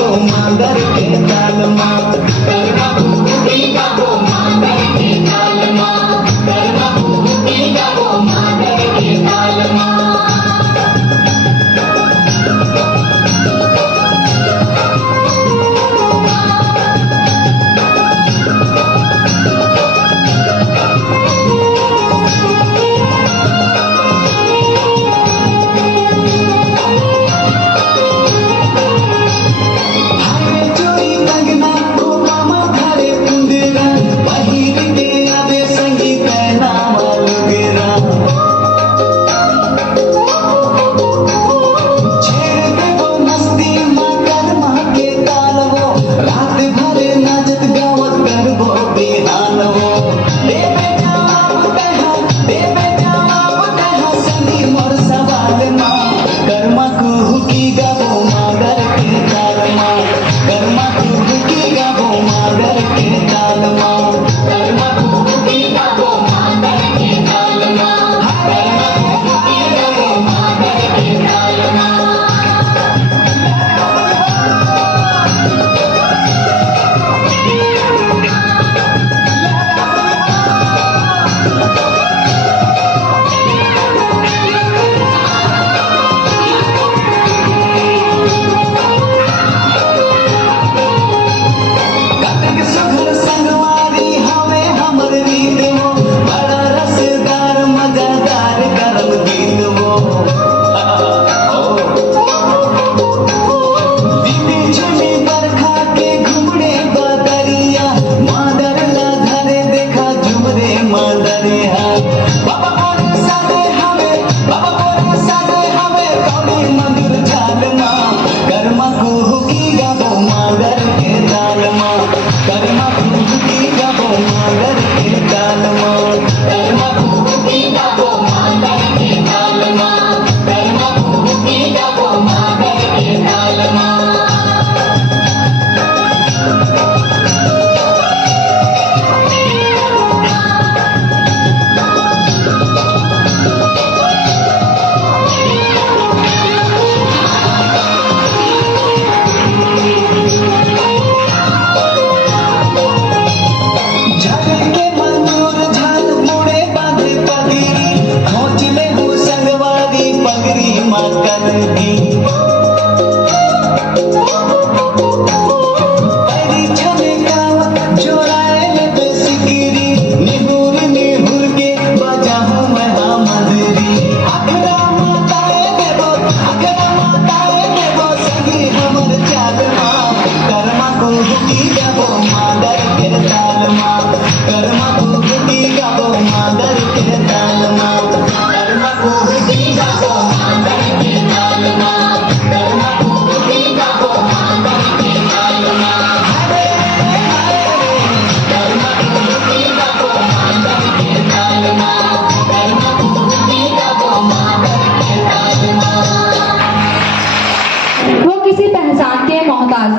गो मांदर के ताल माँ, कर्मा फूटी गो मांदर के ताल माँ, कर्मा फूटी गो मांदर के ताल माँ।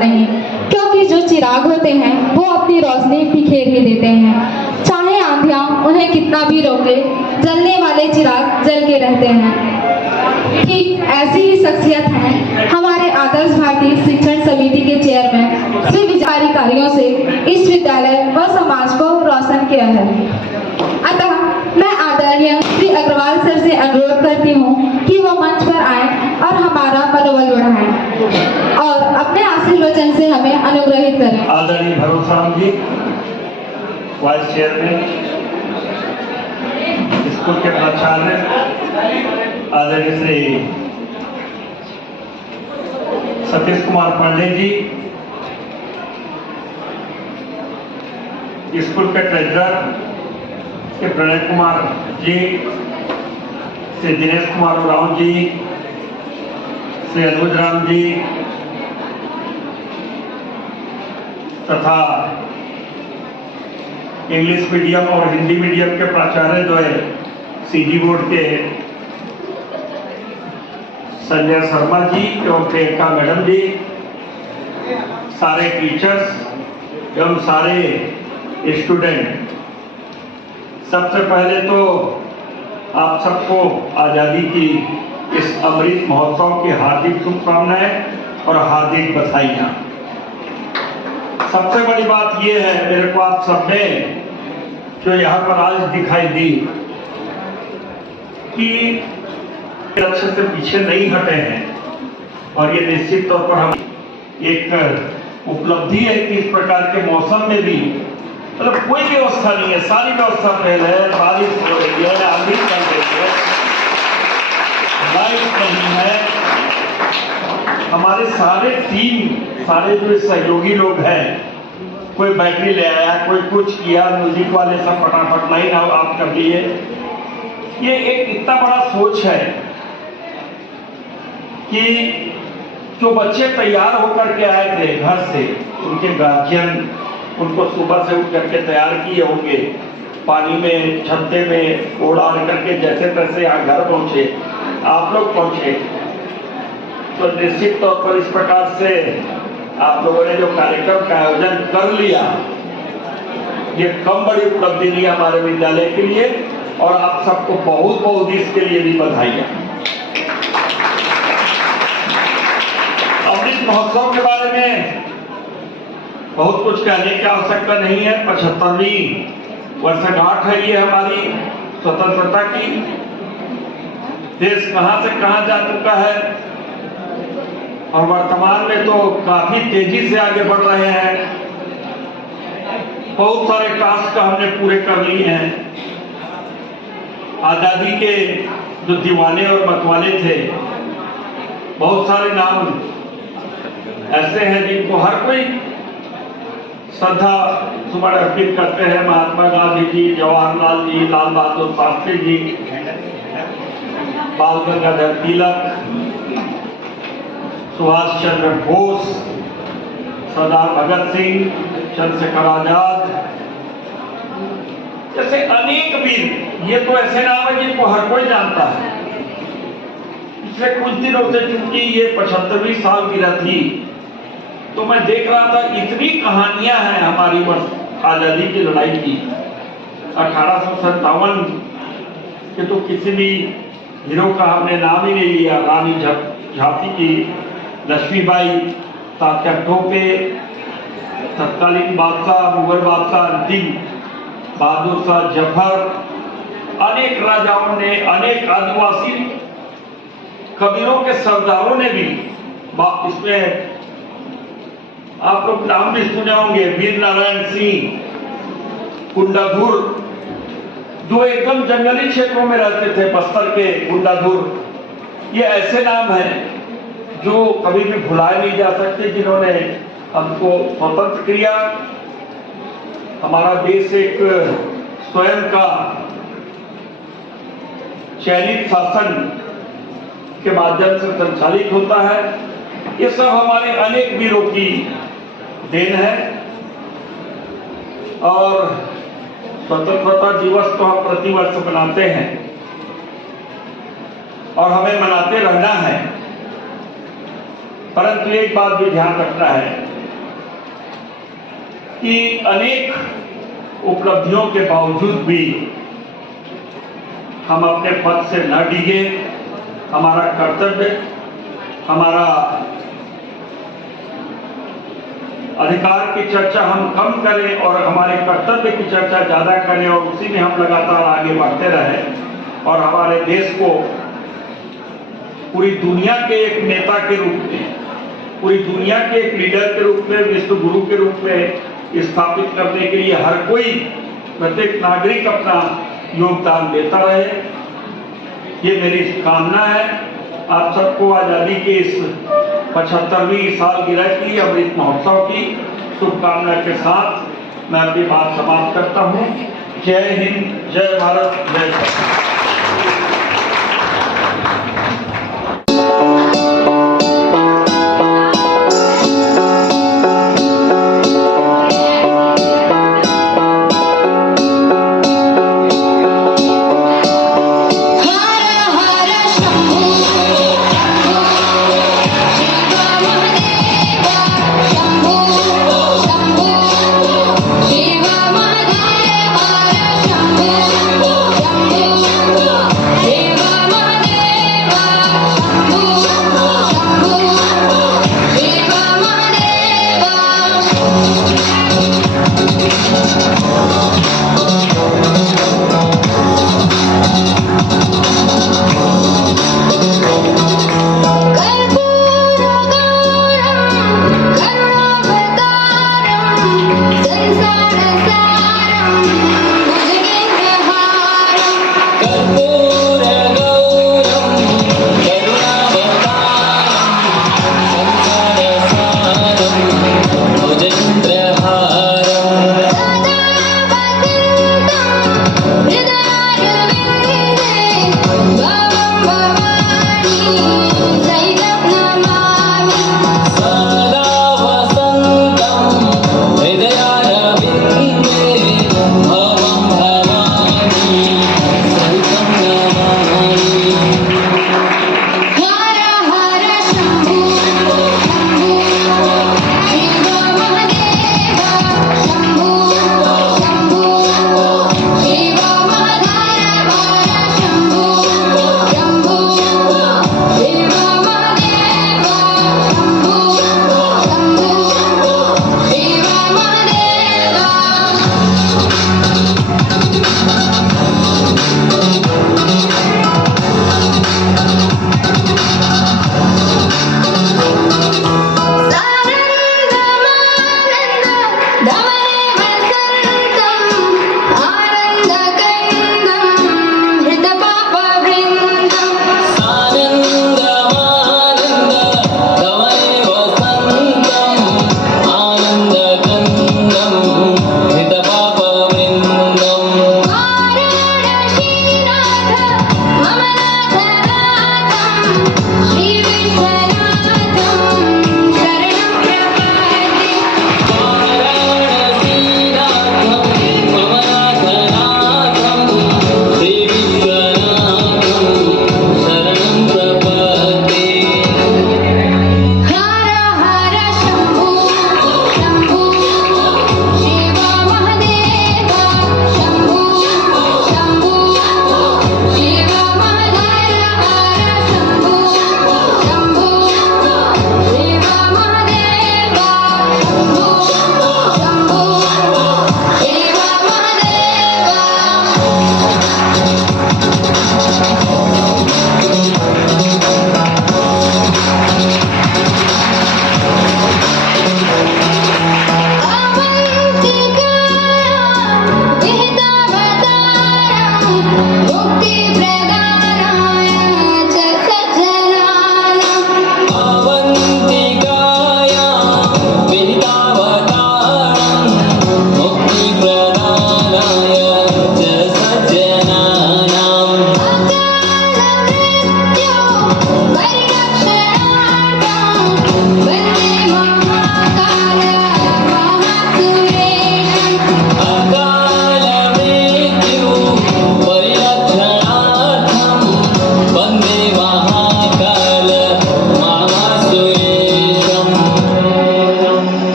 नहीं, क्योंकि जो चिराग होते हैं वो अपनी रोशनी बिखेर ही देते हैं। चाहे आंधियां उन्हें कितना भी रोके, जलने वाले चिराग जल के रहते हैं। ठीक ऐसी ही शख्सियत है हमारे आदर्श भारतीय शिक्षण समिति के चेयरमैन श्री विचारिकारियों से इस विद्यालय व समाज को रोशन किया है। अतः मैं आदरणीय श्री अग्रवाल सर से अनुरोध करती हूँ कि वो मंच पर आए और हमारा मनोबल बढ़ाएं और अपने आशीर्वचन से हमें अनुग्रहित करें। आदरणीय भरोसाराम जी, वाइस चेयरमैन, स्कूल के प्राचार्य आदरणीय श्री सतीश कुमार पांडे जी, स्कूल के ट्रेजरर श्री प्रणय कुमार जी, श्री दिनेश कुमार राव जी, श्री अनुज राम जी तथा इंग्लिश मीडियम और हिंदी मीडियम के प्राचार्य द्वय सीजी बोर्ड के संजय शर्मा जी एवं प्रियंका मैडम जी, सारे टीचर्स एवं सारे स्टूडेंट, सबसे पहले तो आप सबको आज़ादी की इस अमृत महोत्सव की हार्दिक शुभकामनाएं और हार्दिक बधाइयाँ। सबसे बड़ी बात यह है, मेरे को आप सब ने जो यहाँ पर आज दिखाई दी कि लक्ष्य से पीछे नहीं हटे हैं, और ये निश्चित तौर पर हम एक उपलब्धि है कि इस प्रकार के मौसम में भी मतलब कोई व्यवस्था नहीं है, सारी व्यवस्था फेल है, बारिश हो रही है, आंधी चल रही है, लाइट नहीं है। हमारे सारे टीम, सारे जो सहयोगी लोग हैं, कोई बैटरी ले आया, कोई कुछ किया, म्यूजिक वाले सब फटाफट लाइन आप कर दिए। ये एक इतना बड़ा सोच है कि जो बच्चे तैयार होकर के आए थे घर से, उनके गार्जियन उनको सुबह से उठ करके तैयार किए होंगे, पानी में छत्ते में ओढ़ा करके जैसे तैसे यहाँ घर पहुंचे, आप लोग पहुंचे, तो निश्चित तौर पर इस प्रकार से आप लोगों ने जो कार्यक्रम का आयोजन कर लिया, ये कम बड़ी उपलब्धि नहीं हमारे विद्यालय के लिए, और आप सबको बहुत बहुत इसके लिए भी बधाई। अमृत महोत्सव के बारे में बहुत कुछ कहने की आवश्यकता नहीं है। 75वीं वर्षगांठ है ये हमारी स्वतंत्रता की। देश कहां से कहां जा चुका है, और वर्तमान में तो काफी तेजी से आगे बढ़ रहे हैं। बहुत सारे टास्क हमने पूरे कर लिए हैं। आजादी के जो दीवाने और मतवाले थे, बहुत सारे नाम ऐसे हैं जिनको हर कोई श्रद्धा सुमन अर्पित करते हैं। महात्मा गांधी जी, जवाहरलाल जी, लाल बहादुर शास्त्री जी, बाल गंगाधर तिलक, सुभाष चंद्र बोस, सरदार भगत सिंह, चंद्रशेखर आजाद जैसे अनेक वीर। ये तो ऐसे नाम है जिनको हर कोई जानता है। पिछले कुछ दिनों से चूंकि ये 75वीं सालगिरह थी, तो मैं देख रहा था इतनी कहानियां हैं हमारी आजादी की लड़ाई की। 1857 के तो किसी भी हीरो का हमने नाम ही नहीं लिया। रानी झांसी की लक्ष्मीबाई, तात्या टोपे, तत्कालीन बादशाह, मुगल बादशाह अंतिम बहादुर शाह जफर, अनेक राजाओं ने, अनेक आदिवासी कबीरों के सरदारों ने भी इसमें आप लोग नाम भी सुने होंगे। वीर नारायण सिंह, कुंडाधुर, जो एकदम जंगली क्षेत्रों में रहते थे, बस्तर के कुंडाधुर। ये ऐसे नाम हैं जो कभी भी भुलाए नहीं जा सकते, जिन्होंने हमको स्वतंत्र किया। हमारा देश एक स्वयं का चयनित शासन के माध्यम से संचालित होता है। ये सब हमारे अनेक वीरों की देन है। और स्वतंत्रता दिवस तो हम प्रतिवर्ष मनाते हैं, और हमें मनाते रहना है। परंतु एक बात भी ध्यान रखना है कि अनेक उपलब्धियों के बावजूद भी हम अपने पद से न डिगे। हमारा कर्तव्य, हमारा अधिकार की चर्चा हम कम करें और हमारे कर्तव्य की चर्चा ज्यादा करें, और उसी में हम लगातार आगे बढ़ते रहें, और हमारे देश को पूरी दुनिया के एक नेता के रूप में, पूरी दुनिया के एक लीडर के रूप में, विश्व गुरु के रूप में स्थापित करने के लिए हर कोई, प्रत्येक नागरिक अपना योगदान देता रहे। ये मेरी कामना है। आप सबको आजादी के इस 75वीं सालगिरह की, अमृत महोत्सव की शुभकामना के साथ मैं अपनी बात समाप्त करता हूँ। जय हिंद, जय भारत, जय भारत। Shambhu,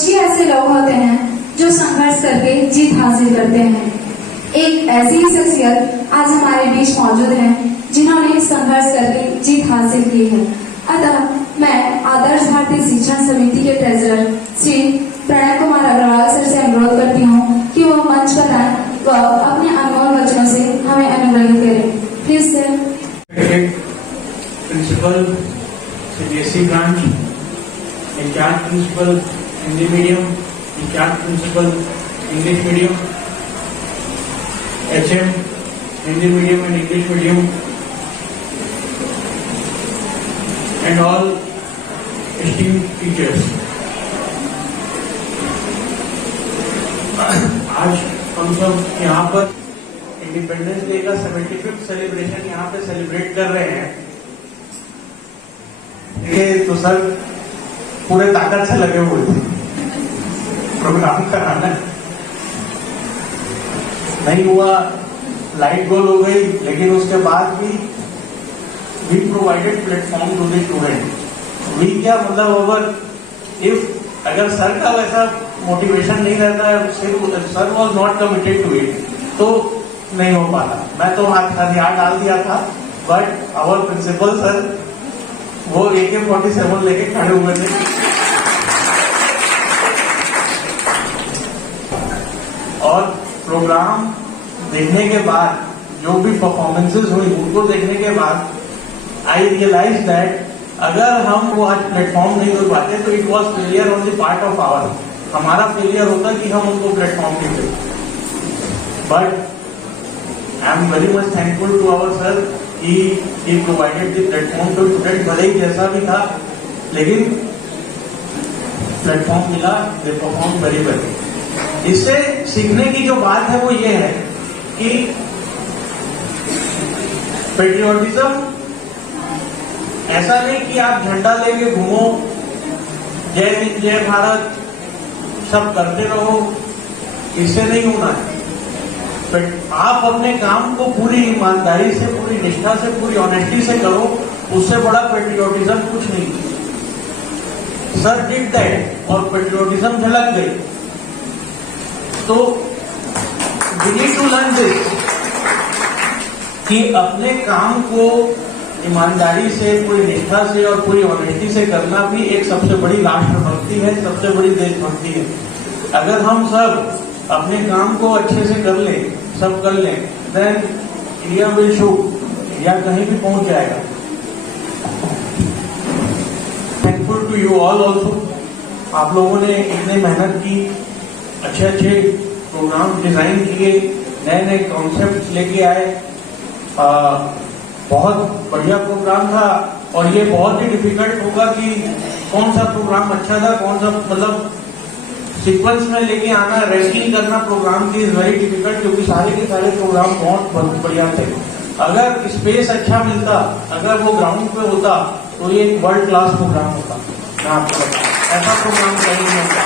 कुछ ही ऐसे लोग होते हैं जो संघर्ष करके जीत हासिल करते हैं। एक ऐसी ही शख्सियत आज हमारे बीच मौजूद है जिन्होंने संघर्ष करके जीत हासिल की है। अतः मैं आदर्श भारतीय शिक्षण समिति के ट्रेजरर श्री प्रणय कुमार अग्रवाल सर से अनुरोध करती हूँ कि वो मंच पर आए व अपने अनमोल वचनों से हमें अनुग्रहित करें। Please sir. Principal CBSE branch, incharge principal Hindi medium, incharge principal English medium, HM Hindi medium and English medium, and all esteemed teachers. आज हम सब यहाँ पर इंडिपेंडेंस डे का 75th सेलिब्रेशन यहाँ पे सेलिब्रेट कर रहे हैं। ये तो सर पूरे ताकत से लगे हुए थे प्रोग्राम कराना, नहीं हुआ, लाइट गोल हो गई, लेकिन उसके बाद भी we provided platform to the student. We क्या मतलब ओवर इफ अगर सर का वैसा मोटिवेशन नहीं रहता है, sir was not committed to it, तो नहीं हो पाता। मैं तो हाथ डाल दिया था, बट आवर प्रिंसिपल सर वो AK-47 लेके खड़े हुए थे। और प्रोग्राम देखने के बाद जो भी परफॉर्मेंसेस हुई उनको देखने के बाद आई रियलाइज दैट अगर हम वो आज प्लेटफॉर्म नहीं हो पाते तो it was failure on the part of our, हमारा फेलियर होता कि हम उनको प्लेटफॉर्म नहीं देते। But I am very much thankful to our sir कि he provided the platform to student, भले ही जैसा भी था लेकिन प्लेटफॉर्म मिला, they performed very well। इससे सीखने की जो बात है वो ये है कि पेट्रियोटिज्म ऐसा नहीं कि आप झंडा लेके घूमो, जय हिंद जय भारत सब करते रहो, इससे नहीं होना है। आप अपने काम को पूरी ईमानदारी से, पूरी निष्ठा से, पूरी ऑनेस्टी से करो, उससे बड़ा पेट्रियोटिज्म कुछ नहीं। सर डिड दैट और पेट्रियोटिज्म झलक गई। तो we need to learn this कि अपने काम को ईमानदारी से, पूरी निष्ठा से और पूरी ऑनेस्टी से करना भी एक सबसे बड़ी राष्ट्रभक्ति है, सबसे बड़ी देशभक्ति है। अगर हम सब अपने काम को अच्छे से कर ले, सब कर लें, then India will show, India कहीं भी पहुंच जाएगा। Thankful to you all also, आप लोगों ने इतने मेहनत की, अच्छे अच्छे प्रोग्राम डिजाइन किए, नए नए कॉन्सेप्ट लेके आए। बहुत बढ़िया प्रोग्राम था और ये बहुत ही डिफिकल्ट होगा कि कौन सा प्रोग्राम अच्छा था, कौन सा मतलब सीक्वेंस में लेके आना, रैंकिंग करना प्रोग्राम की इज वेरी डिफिकल्ट, क्योंकि सारे के सारे प्रोग्राम बहुत बढ़िया थे। अगर स्पेस अच्छा मिलता, अगर वो ग्राउंड पे होता तो ये एक वर्ल्ड क्लास प्रोग्राम होता। मैं आपको बताऊं, ऐसा प्रोग्राम कहीं नहीं होता।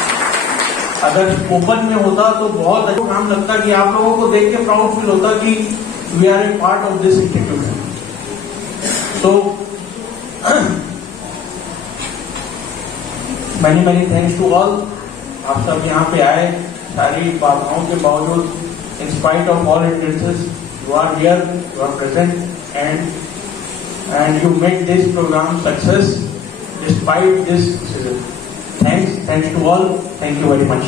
अगर ओपन में होता तो बहुत अच्छा प्रोग्राम लगता कि आप लोगों को देख के प्राउड फील होता कि we are a part of this institution. तो मैनी थैंक्स टू ऑल। आप सब यहाँ पे आए, सारी बाधाओं के बावजूद, in spite of all hindrances, you are here, you are present and you make this program success despite this season. Thanks to all, thank you very much.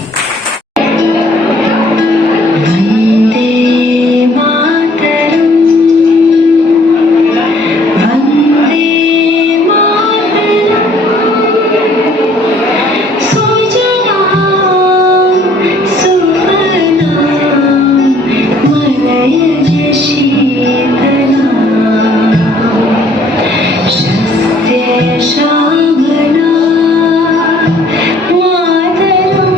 श्यामला मातरम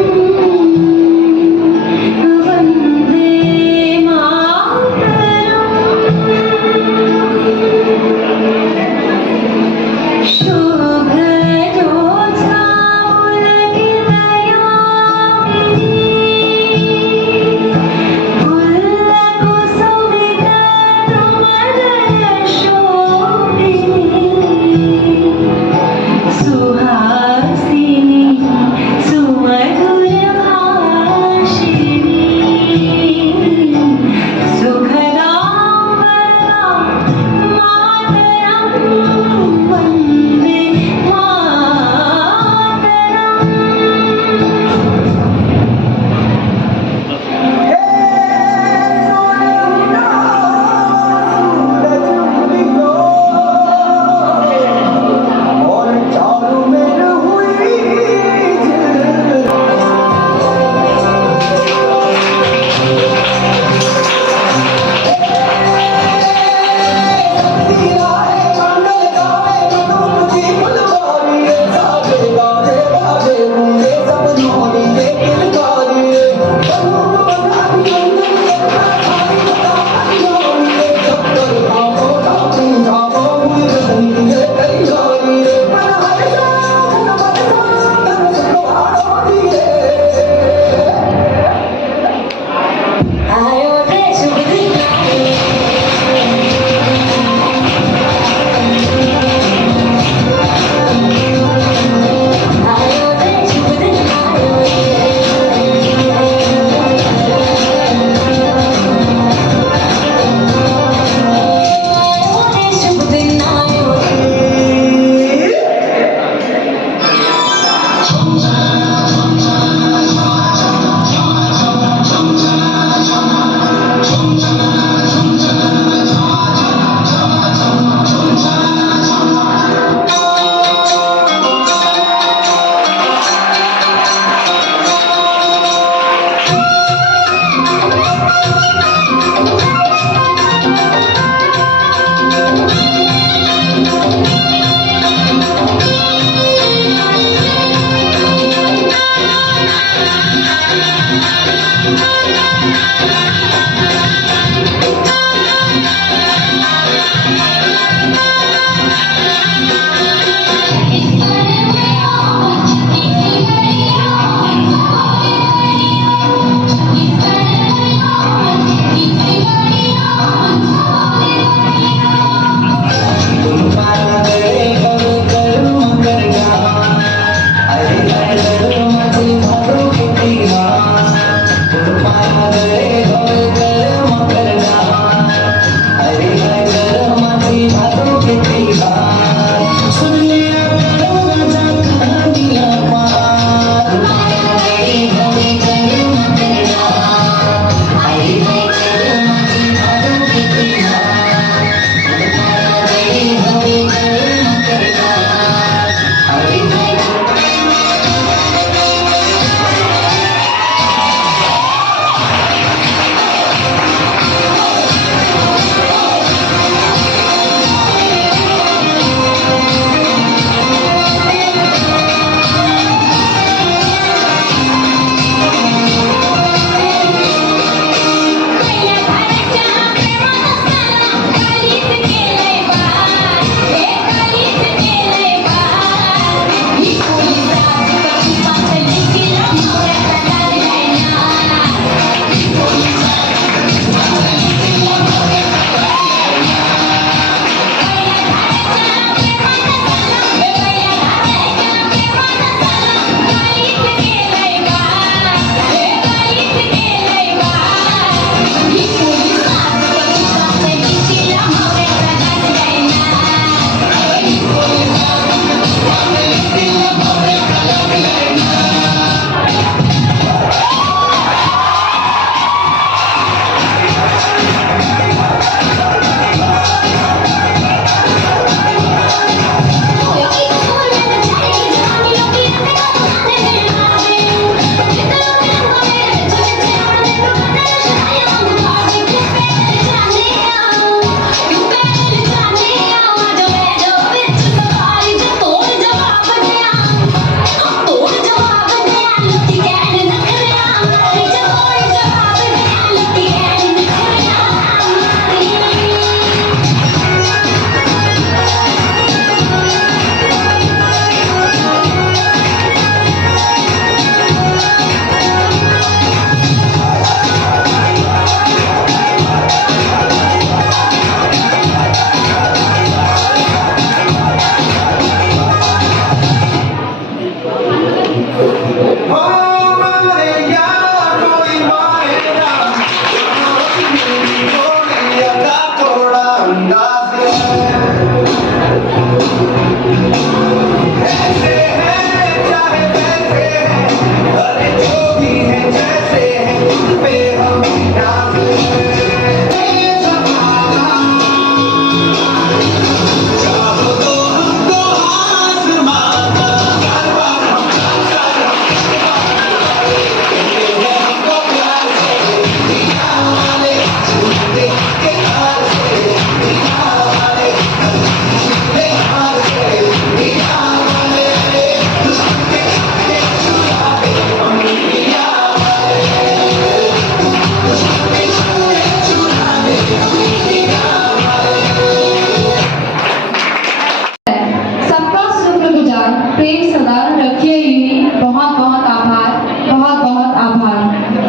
सबका शुक्रगुजार, प्रेम सदा रखिए यूं। बहुत बहुत आभार, बहुत बहुत आभार।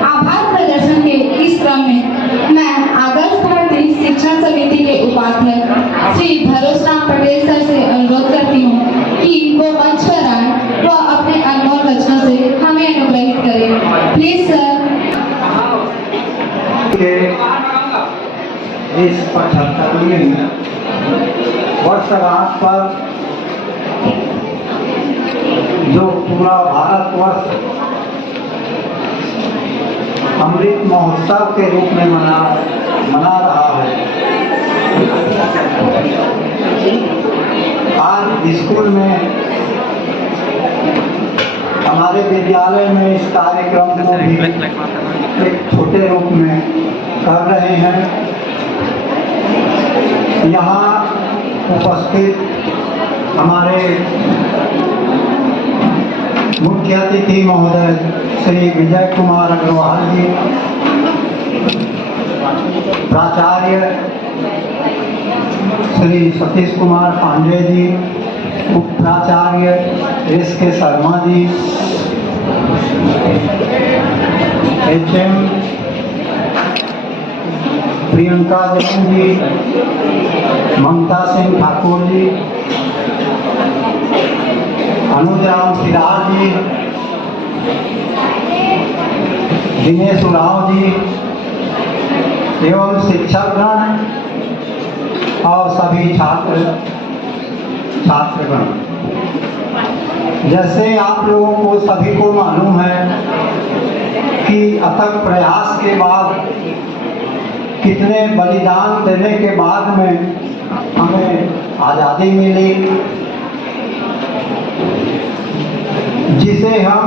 आभार प्रदर्शन के इस क्रम में मैं आदर्श भारतीय शिक्षण समिति के उपाध्यक्ष श्री भरोस राम पटेल सर से अनुरोध करती हूँ कि वो मंच पर आए व अपने अनमोल वचनों से हमें अनुग्रहित करें। Please sir. इस 75वीं वर्षगांठ पर जो पूरा भारतवर्ष अमृत महोत्सव के रूप में मना रहा है। आज स्कूल में हमारे विद्यालय में इस कार्यक्रम को भी एक छोटे रूप में कर रहे हैं। यहाँ उपस्थित हमारे मुख्य अतिथि महोदय श्री विजय कुमार अग्रवाल जी, प्राचार्य श्री सतीश कुमार पांडे जी, उप प्राचार्य एस के शर्मा जी, HM प्रियंका जैन जी, ममता सिंह ठाकुर जी, अनुज राम सिराज जी, दिनेश उराव जी एवं शिक्षकगण और सभी छात्रगण। जैसे आप लोगों को सभी को मालूम है कि अथक प्रयास के बाद, कितने बलिदान देने के बाद में हमें आज़ादी मिली, जिसे हम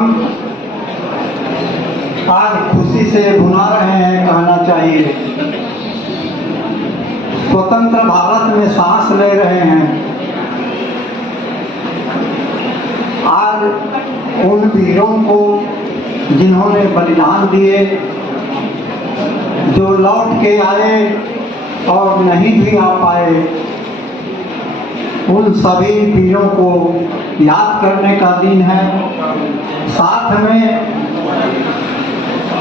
आज खुशी से भुना रहे हैं कहना चाहिए। स्वतंत्र भारत में सांस ले रहे हैं। आज उन वीरों को जिन्होंने बलिदान दिए, जो लौट के आए और नहीं भी आ पाए, उन सभी वीरों को याद करने का दिन है। साथ में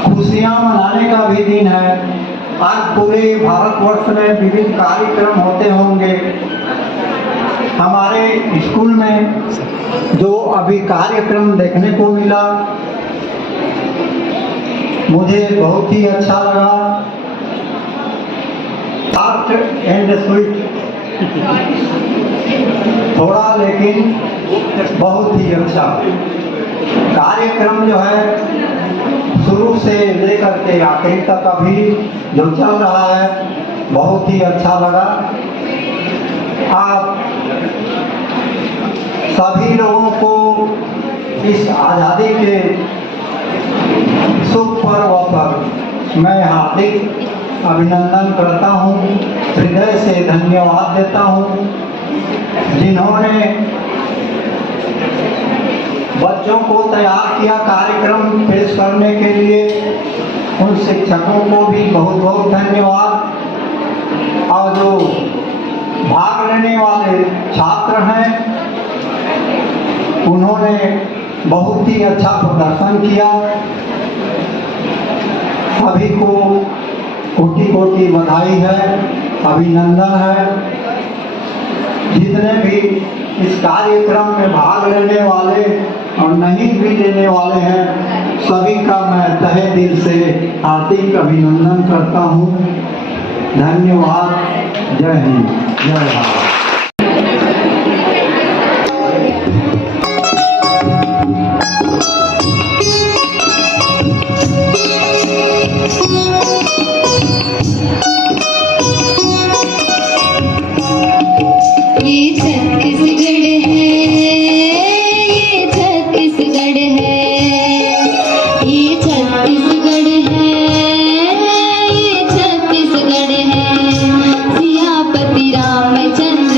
खुशियां मनाने का भी दिन है। आज पूरे भारतवर्ष में विविध कार्यक्रम होते होंगे। हमारे स्कूल में जो अभी कार्यक्रम देखने को मिला, मुझे बहुत ही अच्छा लगा। शॉर्ट एंड स्वीट, थोड़ा लेकिन बहुत ही अच्छा कार्यक्रम जो है, शुरू से लेकर के आखिरी तक अभी जो चल रहा है, बहुत ही अच्छा लगा। आप सभी लोगों को इस आज़ादी के शुभ पर्व पर मैं हार्दिक अभिनंदन करता हूँ, हृदय से धन्यवाद देता हूँ। जिन्होंने बच्चों को तैयार किया कार्यक्रम पेश करने के लिए, उन शिक्षकों को भी बहुत बहुत धन्यवाद। और जो भाग लेने वाले छात्र हैं, उन्होंने बहुत ही अच्छा प्रदर्शन किया। सभी को कोटि कोटि बधाई है, अभिनंदन है। जितने भी इस कार्यक्रम में भाग लेने वाले और नहीं भी लेने वाले हैं, सभी का मैं तहे दिल से हार्दिक अभिनंदन करता हूँ। धन्यवाद। जय हिंद, जय भारत। ये छत्तीसगढ़ है, ये छत्तीसगढ़ है, ये छत्तीसगढ़ है, ये छत्तीसगढ़ है। Siyapati Ramchandra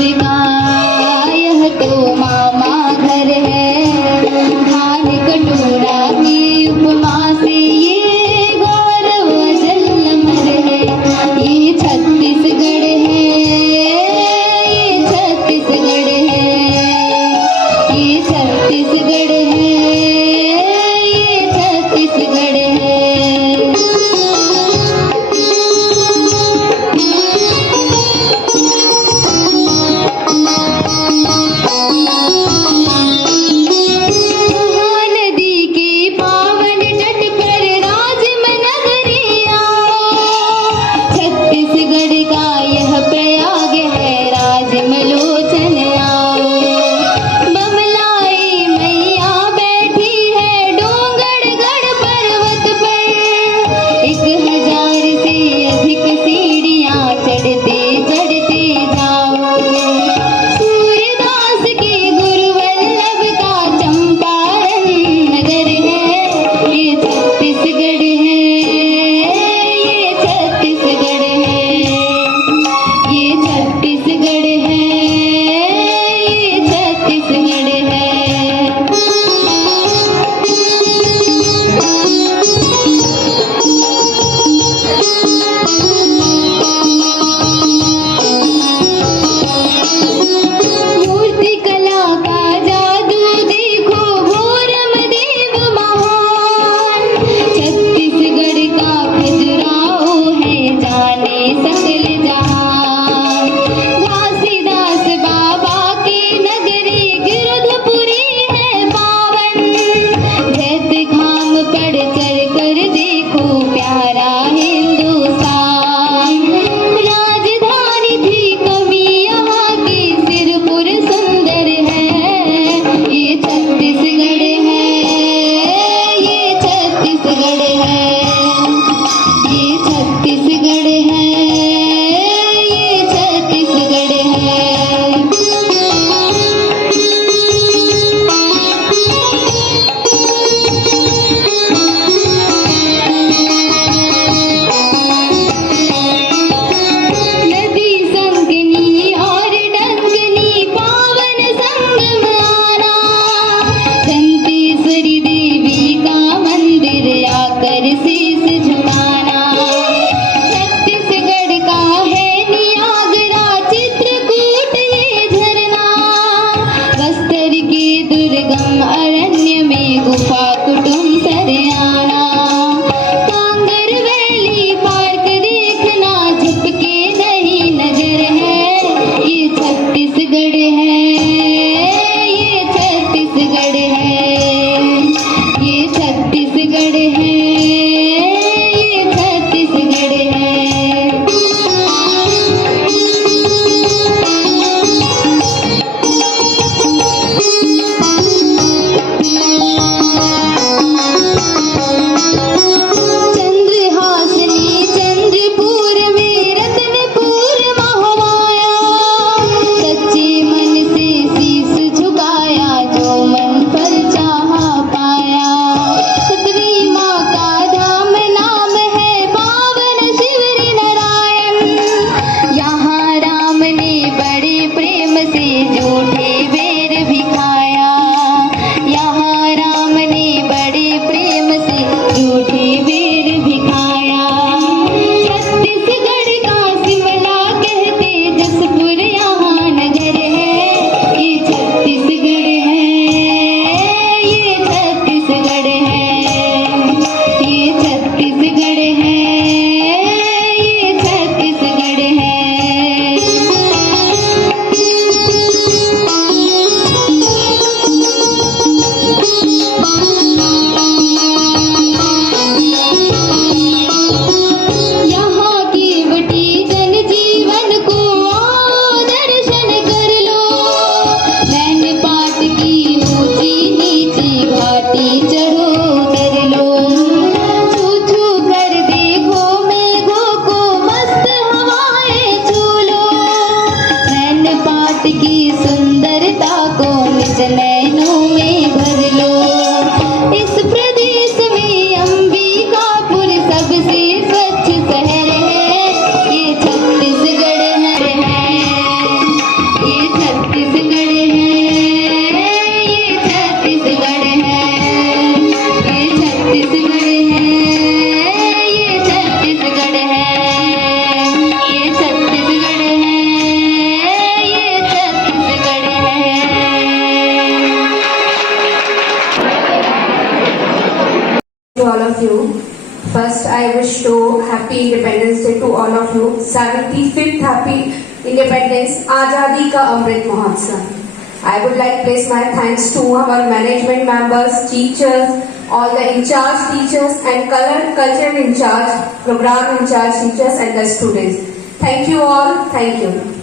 to all of you. First, I wish to Happy Independence Day to all of you. 75th Happy Independence, Azadi Ka Amrit Mahotsav. I would like to place my thanks to our management members, teachers, all the in charge teachers and cultural in charge, program in charge teachers and the students. Thank you all. Thank you.